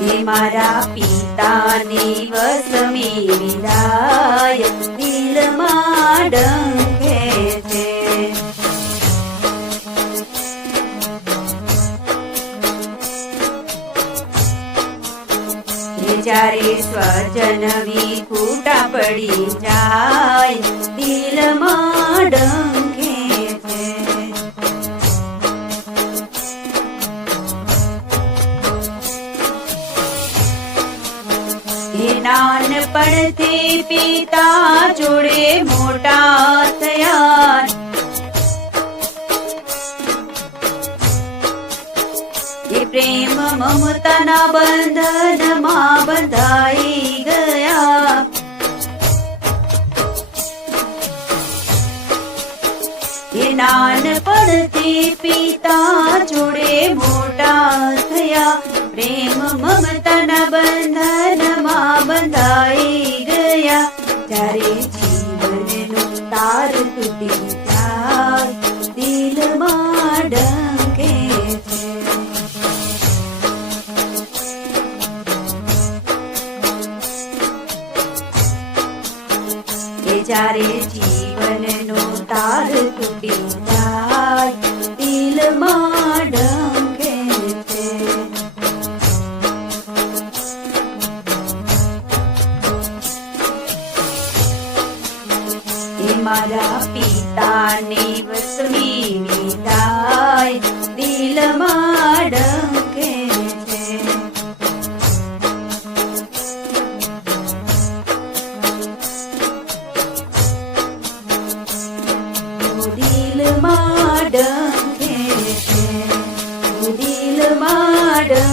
મારા પિતાની વસમી વિદાય દિલમાં ડંખે છે. જ્યારે સ્વજન વિખૂટા પડી જાય દિલમાં ડંખે એ નાનપણથી પિતા જોડે મોટા થયા. એ પ્રેમ મમતાના બંધનમાં બંધાઈ ગયા. એ નાનપણથી પિતા જોડે મોટા થયા. પ્રેમ મમતાના બંધનમાં ગયા જીવનનો તાર તૂટી જાય દિલમાં ડંકે છે એ જ્યારે જીવનનો તાર તૂટી જાય દિલમાં મારા પિતાને વસવી વિદાય. દિલમાં ડંકે દિલમાં ડંકે દિલમાં ડંકે